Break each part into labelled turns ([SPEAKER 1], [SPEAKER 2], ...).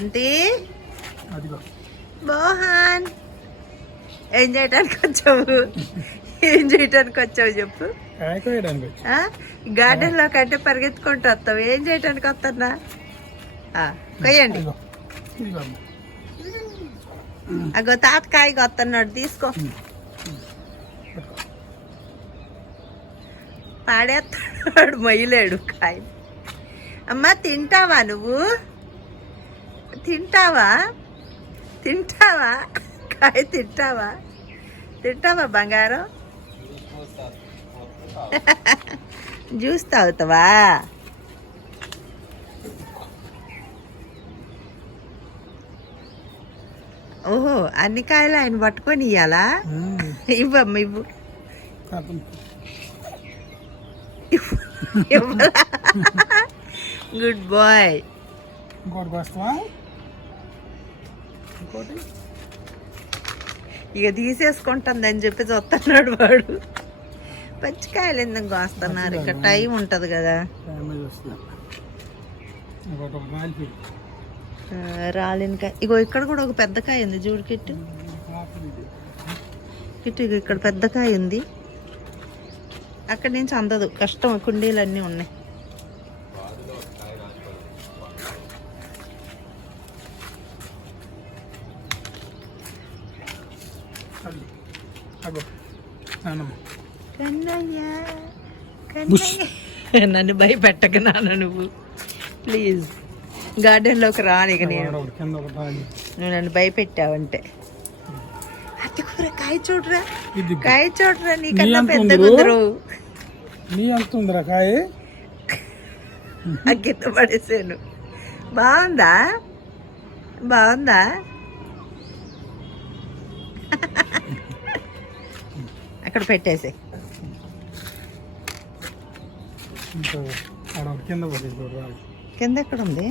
[SPEAKER 1] బంతి మోహన్ ఏం చేయడానికి వచ్చావు? ఏం చేయడానికి వచ్చావు చెప్పు. గార్డెన్లో కంటే పరిగెత్తుకుంటూ వస్తావు. ఏం చేయడానికి వస్తున్నా? కొయ్యండి. అగో తాతకాయకి వస్తున్నాడు. తీసుకో. పాడేస్తాడు. మొయ్యలేడు కాయ. అమ్మా తింటావా నువ్వు? తింటావా? తింటావా? కాయ తింటావా? తింటావా బంగారం? జ్యూస్ తాగుతావా? ఓహో అన్ని కాయలు ఆయన పట్టుకొని
[SPEAKER 2] ఉమ్,
[SPEAKER 1] ఇవ్వమ్మ ఇవ్వు. గుడ్ బాయ్
[SPEAKER 2] ఇంకోటి ఇంకోటి
[SPEAKER 1] ఇక తీసేసుకుంటుందని చెప్పి చూస్తున్నాడు వాడు. పచ్చికాయలు ఎందుకు కోస్తున్నారు? ఇక టైం ఉంటుంది కదా.
[SPEAKER 2] డ్యామేజ్ వస్తుంది. ఇంకోటి ఒక రాలిపి
[SPEAKER 1] ఆ, రాలిన కాయ. ఇగో ఇక్కడ కూడా ఒక పెద్ద కాయ ఉంది చూడు కిట్టు. కిట్టు ఇక్కడ పెద్ద కాయ ఉంది. అక్కడి నుంచి అందదు. కష్టం కుండీలు అన్నీ ఉన్నాయి
[SPEAKER 2] అగో నానమ్మ
[SPEAKER 1] కన్నయ్య కన్నయ్య నన్ను భయపెట్టక నాన్న నువ్వు. ప్లీజ్ గార్డెన్లోకి రానిక నేను. నువ్వు నన్ను భయపెట్టావంటే. అతి కూర కాయ చూడరా. కాయ చూడరా నీకన్నా
[SPEAKER 2] అంత
[SPEAKER 1] పెద్ద? కుదరు.
[SPEAKER 2] నీ ఎంత ఉందిరా కాయ?
[SPEAKER 1] కింద పడేసాను. బాగుందా? బాగుందా? అక్కడ పెట్టేసి
[SPEAKER 2] ఇంకా ఆడ ఒకటి కింద
[SPEAKER 1] ఎక్కడ ఉంది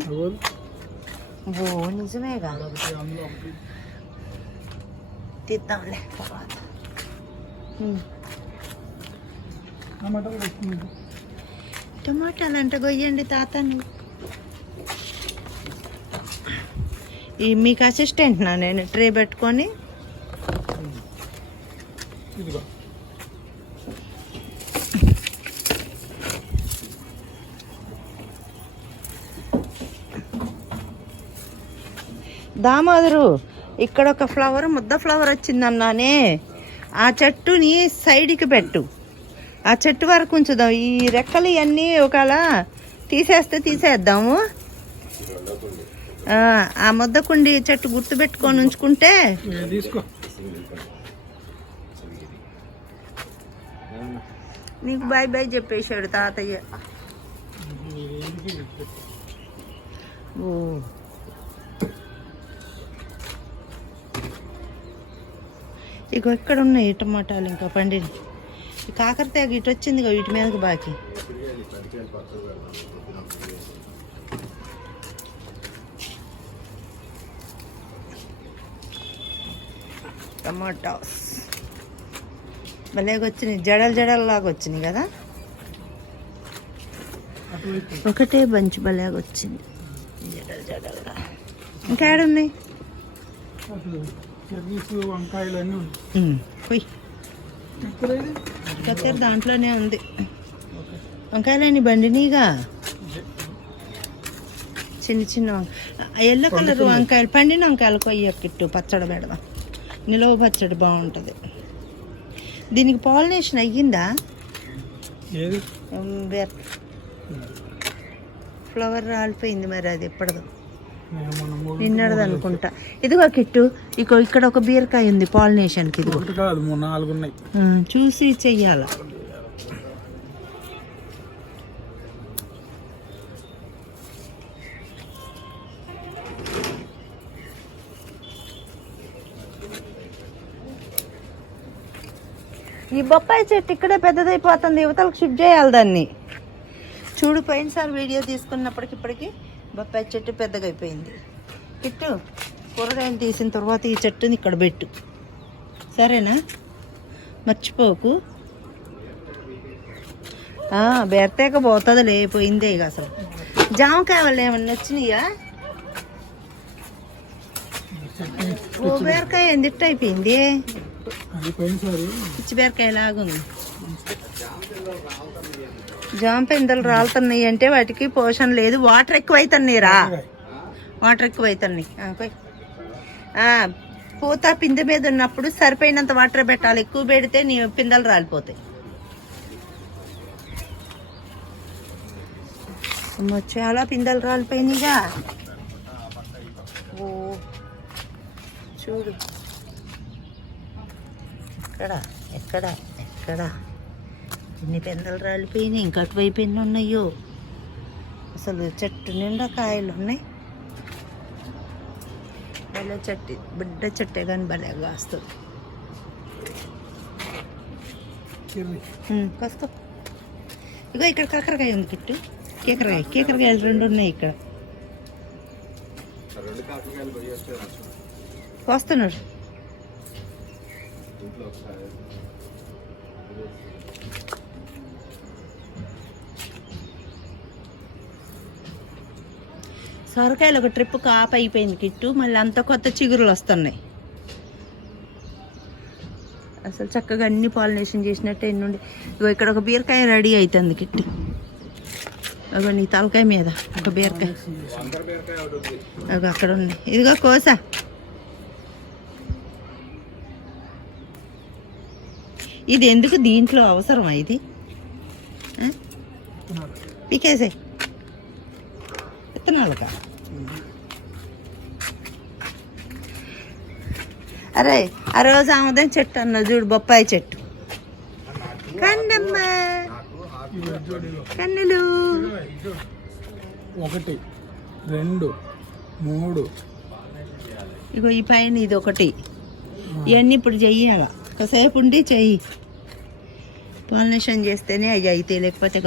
[SPEAKER 1] ఓ నిజమేగా తీద్దాంలే తర్వాత. టమాటాలు అంటే కొయ్యండి తాత నువ్వు ఈ మీకు అసిస్టెంట్ నా నేను ట్రే పెట్టుకొని.
[SPEAKER 2] ఇదిగో.
[SPEAKER 1] దామోదరు ఇక్కడ ఒక ఫ్లవర్ ముద్ద ఫ్లవర్ వచ్చిందన్నానే ఆ చెట్టుని సైడ్కి పెట్టు. ఆ చెట్టు వరకు ఉంచుదాం. ఈ రెక్కలు ఇవన్నీ ఒకవేళ తీసేస్తే తీసేద్దాము. ఆ, ముద్దకుండి చెట్టు గుర్తు పెట్టుకొని ఉంచుకుంటే నీకు బాయ్ బాయ్ చెప్పేశాడు తాతయ్య. ఓ. ఇగో ఇక్కడ ఉన్నాయి టమాటాలు ఇంకా పండి ఈ కాకరకాయ ఇటు వచ్చింది వీటి మీదకి బాకి. టమాటాస్. భలేగా వచ్చినాయి. జడలు జడలు లాగా వచ్చినాయి కదా? ఒకటే బంచ్ భలేగా వచ్చింది. జడలు జడలుగా. ఇంకా ఏడున్నాయి?
[SPEAKER 2] వంకాయలు అన్నీ ఉన్నాయి?
[SPEAKER 1] కత్తెర దాంట్లోనే ఉంది. వంకాయలని బండినీగా? చిన్న చిన్న వంక- ఎల్లో కలర్ వంకాయలు పండిన వంకాయలు కొయ్య కిట్టు పచ్చడి పెడదాం. నిలవ పచ్చడి బాగుంటుంది. దీనికి పాలినేషన్ అయ్యిందా? ఫ్లవర్ రాలిపోయింది మరి అది ఎప్పటిదో. నిన్నడది అనుకుంటా ఇదిగో కిట్టు ఇక ఇక్కడ ఒక బీరకాయ ఉంది పాలినేషన్కి ఇదిగో.
[SPEAKER 2] ఒకటి కాదు మూడు నాలుగు ఉన్నాయి.
[SPEAKER 1] చూసి చెయ్యాల? ఈ బొప్పాయి చెట్టు ఇక్కడే పెద్దదైపోతుంది యువతలకు షిఫ్ట్ చేయాలి దాన్ని. చూడు పోయినసారి వీడియో తీసుకున్నప్పటికి ఇప్పటికి బొప్పాయి చెట్టు పెద్దగా అయిపోయింది. కిట్టు కూరగాయలు తీసిన తర్వాత ఈ చెట్టుని ఇక్కడ పెట్టు. సరేనా? మర్చిపోకు. బెర్తేక పోతుంది లేకపోయిందే ఇక అసలు. జామకాయ వాళ్ళు ఏమన్నా వచ్చినాయా ఓ బీరకాయ ఎందిట్టు అయిపోయింది? పిచ్చి బీరకాయ లాగుంది. జామ పిందెలు రాలుతున్నాయి అంటే వాటికి పోషణ లేదు. వాటర్ ఎక్కువ అవుతున్నాయి రా. వాటర్ ఎక్కువ అవుతున్నాయి పూత పిందె మీద ఉన్నప్పుడు సరిపోయినంత వాటర్ పెట్టాలి. ఎక్కువ పెడితే నీ పిందెలు రాలిపోతాయి. చాలా పిందెలు రాలిపోయినాయిగా. ఓ చూడు. ఎక్కడ? ఎక్కడ? ఎక్కడ? ఎన్ని పెందలు రాలిపోయినాయి ఇంకా అటువైపు ఎన్ని ఉన్నాయో? అసలు చెట్టు నిండా కాయలు ఉన్నాయి. భలే చెట్టు బిడ్డ చెట్టే కానీ భలే కాస్తుంది కసుకో ఇగో ఇక్కడ కాకరకాయ ఉంది కిట్టు. కేకరకాయ కేకరకాయలు రెండు ఉన్నాయి ఇక్కడ. కోస్తున్నాడు. సొరకాయలు ఒక ట్రిప్ కాప్ అయిపోయింది కిట్టు. మళ్ళీ అంత కొత్త చిగురులు వస్తున్నాయి. అసలు చక్కగా అన్ని పాలినేషన్ చేసినట్టే ఎన్ని ఇగో ఇక్కడ ఒక బీరకాయ రెడీ అవుతుంది కిట్టు. అగో నీ తలకాయ మీద ఒక బీరకాయ. అగో అక్కడ ఉంది. ఇదిగో కోస. ఇది ఎందుకు దీంట్లో అవసరమా ఇది? పీకేసాయి.
[SPEAKER 2] విత్తనాలు
[SPEAKER 1] పీకేసే విత్తనాలుగా. అరే ఆ రోజు ఆమెదే చెట్టు అన్న చూడు బొప్పాయి చెట్టు. కన్నమ్మ. కన్నులు.
[SPEAKER 2] ఒకటి రెండు మూడు.
[SPEAKER 1] ఇగో ఈ పైన ఇది ఒకటి. ఇవన్నీ ఇప్పుడు చెయ్యాల కాసేపు ఉండి చెయ్యి. పాలినేషన్ చేస్తేనే అవి అయితే లేకపోతే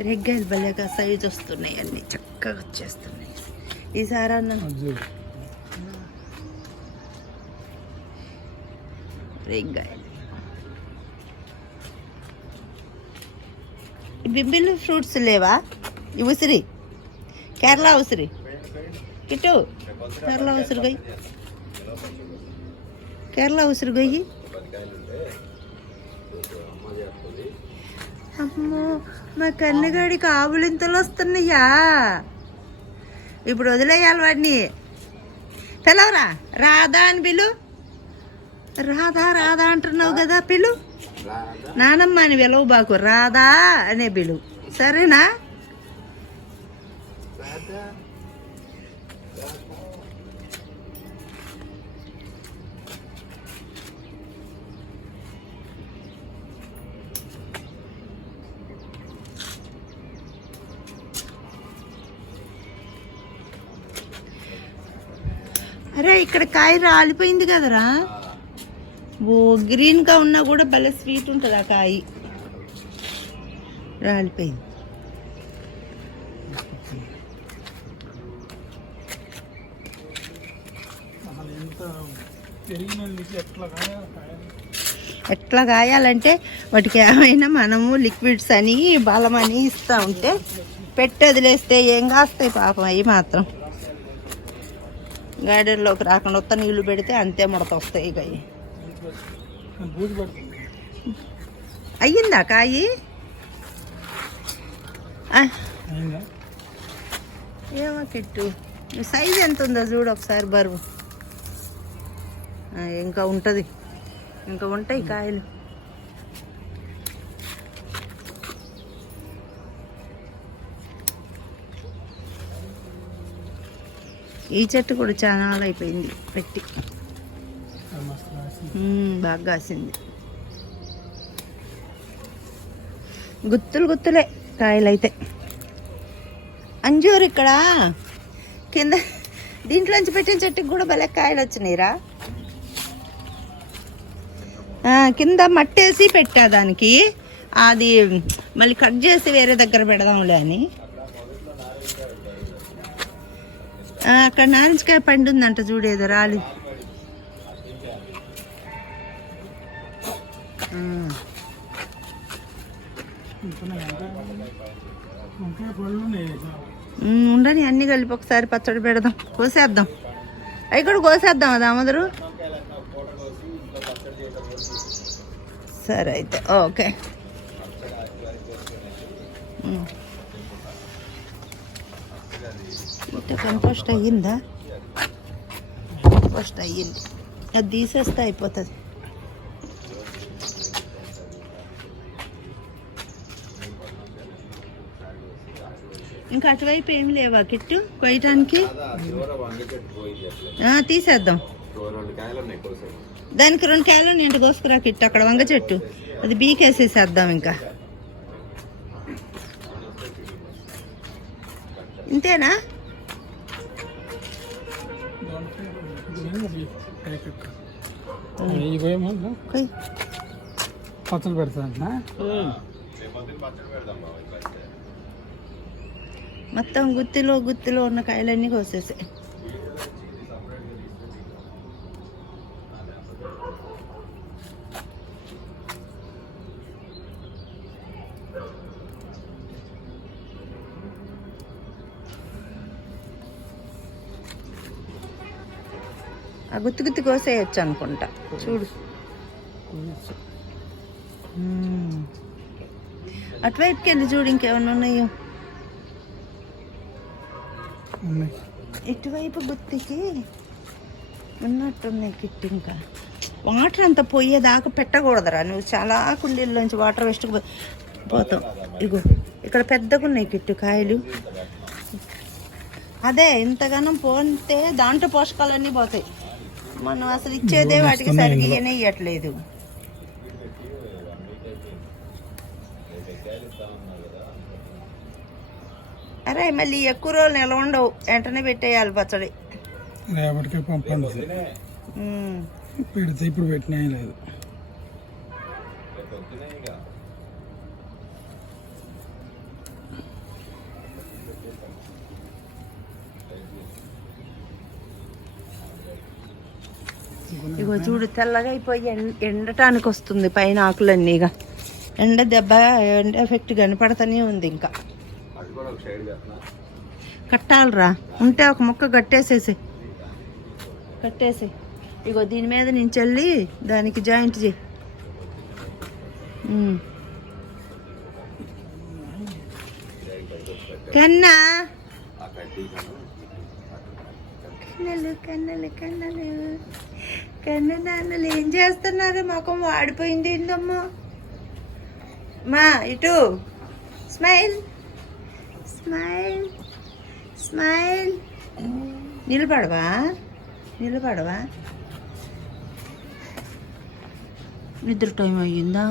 [SPEAKER 1] రెగ్గాయలు భలేగా సైజు వస్తున్నాయి అన్ని చక్కగా వచ్చేస్తున్నాయి. ఈసారి అన్న. రెగ్గాయలు బిబ్బిలి ఫ్రూట్స్ లేవా? ఈ ఉసిరి. కేరళ ఉసిరి. ఇటు. కేరళ ఉసిరి కేరళ ఉసిరి గొయ్యి. అమ్మో మా కన్నగాడికి ఆవులింతలు వస్తున్నాయా? ఇప్పుడు వదిలేయాలి వాడిని. పిలవరా రాధా అని పిలు. రాధా రాధా అంటున్నావు కదా పిలు. నానమ్మ అని పిలవు బాకు రాధా అనే పిలు. సరేనా? అరే ఇక్కడ కాయ రాలిపోయింది కదరా? ఓ గ్రీన్గా ఉన్నా కూడా భలే స్వీట్ ఉంటుంది ఆ కాయ. రాలిపోయింది.
[SPEAKER 2] ఎట్లా
[SPEAKER 1] కాయాలంటే వాటికి ఏమైనా మనము లిక్విడ్స్ అని బలం అని ఇస్తూ ఉంటే పెట్టి వదిలేస్తే ఏం కాస్తాయి పాపం అవి మాత్రం. గార్డెన్లోకి రాకుండా వస్తా నీళ్ళు పెడితే అంతే ముడత వస్తాయి ఇక అయ్యిందా కాయి? ఏమో కిట్టు. సైజ్ ఎంత ఉందో చూడు ఒకసారి బరువు. ఇంకా ఉంటుంది. ఇంకా ఉంటాయి కాయలు. ఈ చెట్టు కూడా చాలా అయిపోయింది పెట్టి. బాగా కాసింది. గుత్తులు గుత్తులే కాయలైతే. అంజూరు ఇక్కడ. కింద దీంట్లోంచి పెట్టిన చెట్టుకి కూడా భలే కాయలు వచ్చినాయిరా. కింద మట్టేసి పెట్టా దానికి. అది మళ్ళీ కట్ చేసి వేరే దగ్గర పెడదాంలే అని ఆ, అక్కడ నారింజకాయ పండు ఉందంట చూడేదో రాలి. ఉండని అన్ని కలిపి ఒకసారి పచ్చడి పెడదాం. కోసేద్దాం. అవి కూడా కోసేద్దాం అది అమ్మదరు సరే అయితే ఓకే. ఇంత కంపోస్ట్ అయ్యిందా? కంపోస్ట్ అయ్యింది. అది తీసేస్తే అయిపోతుంది. ఇంకా అటువైపు ఏమి లేవా కిట్టు? కొయ్యటానికి? తీసేద్దాం. దానికి రెండు కాయలు నేను కోసుకురా కిట్టు అక్కడ వంగ చెట్టు. అది బీకేసేసేద్దాం ఇంకా. ఇంతేనా?
[SPEAKER 2] ఇవేమో
[SPEAKER 1] కొయ్.
[SPEAKER 2] పచ్చలు పెడతా
[SPEAKER 1] మొత్తం గుత్తిలో గుత్తిలో ఉన్న కాయలన్నీ కోసేసాయి గుత్తి గుత్తి కోసేయచ్చు అనుకుంటా. చూడు. మ్మ్. అటువైపుకి వెళ్ళి చూడు ఇంకేమన్నా ఉన్నాయో. ఇటువైపు గుత్తికి ఉన్నట్టున్నాయి కిట్ ఇంకా. వాటర్ అంత పోయేదాకా పెట్టకూడదురా. నువ్వు చాలా కుండీల్లోంచి వాటర్ వేస్ట్ పోతావు. ఇగో ఇక్కడ పెద్దగా ఉన్నాయి కిట్టు కాయలు. అదే ఇంతగానం పోతే దాంట్లో పోషకాలన్నీ పోతాయి. మనం అసలు ఇచ్చేదే వాటికి సరిగ్గా ఇవ్వట్లేదు అరే మళ్ళీ ఎక్కువ రోజులు నిలవ ఉండవు. వెంటనే పెట్టేయాలి పచ్చడి.
[SPEAKER 2] రేపటికే పంపండి. పెడితే ఇప్పుడు పెట్టినా లేదు.
[SPEAKER 1] ఇగో చూడు తెల్లగా అయిపోయి ఎండటానికి వస్తుంది పైన ఆకులన్నీ ఇక ఎండ దెబ్బ ఎండ ఎఫెక్ట్ కనపడతానే ఉంది ఇంకా. కట్టాలరా. ఉంటే ఒక ముక్క కట్టేసేసి. కట్టేసి. ఇగో దీని మీద నుంచి వెళ్ళి దానికి జాయింట్ చేయి. కన్నా? కన్నలు కన్నలు కన్నలు. కన్న నాన్నలు ఏం చేస్తున్నారు? ముఖం వాడిపోయింది ఏందమ్మా? మా ఇటు. స్మైల్. స్మైల్. స్మైల్. నిలబడవా? నిలబడవా? నిద్ర టైం అయ్యిందా?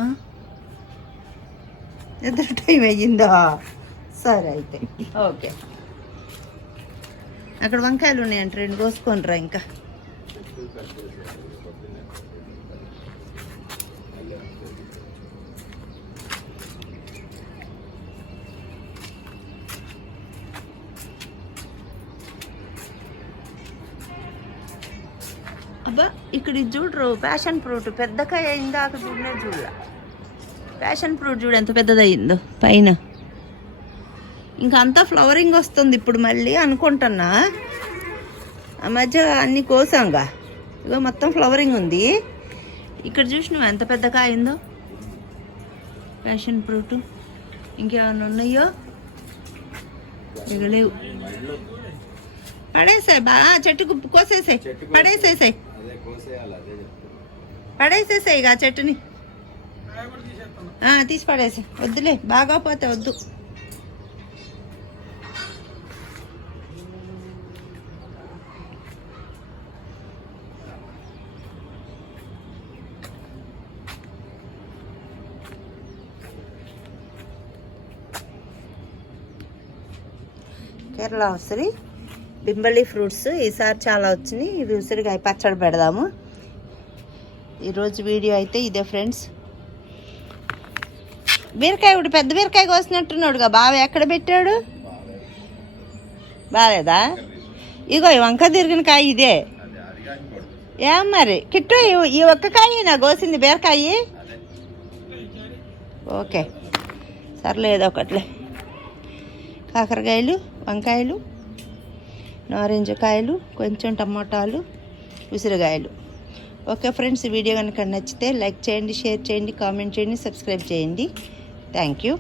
[SPEAKER 1] నిద్ర టైం అయ్యిందా? సరే అయితే. ఓకే. అక్కడ వంకాయలు ఉన్నాయంట రెండు కోసుకొని రా ఇంకా. అబ్బా ఇక్కడ ఇది చూడరు ప్యాషన్ ఫ్రూట్ పెద్దకాయ ఇందాక చూడలే. చూడ ప్యాషన్ ఫ్రూట్ చూడు ఎంత పెద్దదయ్యిందో పైన. ఇంకా అంతా ఫ్లవరింగ్ వస్తుంది ఇప్పుడు మళ్ళీ అనుకుంటున్నా. ఆ మధ్య అన్ని కోసాంగా. ఇగో మొత్తం ఫ్లవరింగ్ ఉంది. ఇక్కడ చూసి నువ్వు ఎంత పెద్ద కాయిందో ప్యాషన్ ఫ్రూట్ ఇంకేమైనా ఉన్నాయో? ఇక లేవు. పడేసాయి బా చెట్టుకు కోసేసాయి. పడేసేసాయి. పడేసేసాయి ఇక ఆ చెట్టుని. తీసి పడేసాయి. వద్దులే బాగా పోతే వద్దు. కేరళ ఉసిరి బింబలి ఫ్రూట్స్ ఈసారి చాలా వచ్చినాయి. ఇవి ఉసిరికాయ పచ్చడి పెడదాము. ఈరోజు వీడియో అయితే ఇదే ఫ్రెండ్స్. బీరకాయ ఇప్పుడు పెద్ద బీరకాయ కోసినట్టున్నాడుగా బావ ఎక్కడ పెట్టాడు? బాగాలేదా ఇగో ఈ వంక తిరిగిన కాయ ఇదే. ఏం మరి? కిట్టు ఈ- ఈ ఒక్క కాయ నా కోసింది బీరకాయ? ఓకే. సర్లేదు ఒకట్లే కాకరకాయలు? వంకాయలు నారింజ కాయలు కొంచెం టమాటాలు ఉసిరికాయలు ఓకే ఫ్రెండ్స్ వీడియో కనుక నచ్చితే లైక్ చేయండి షేర్ చేయండి కామెంట్ చేయండి సబ్స్క్రైబ్ చేయండి. Thank you.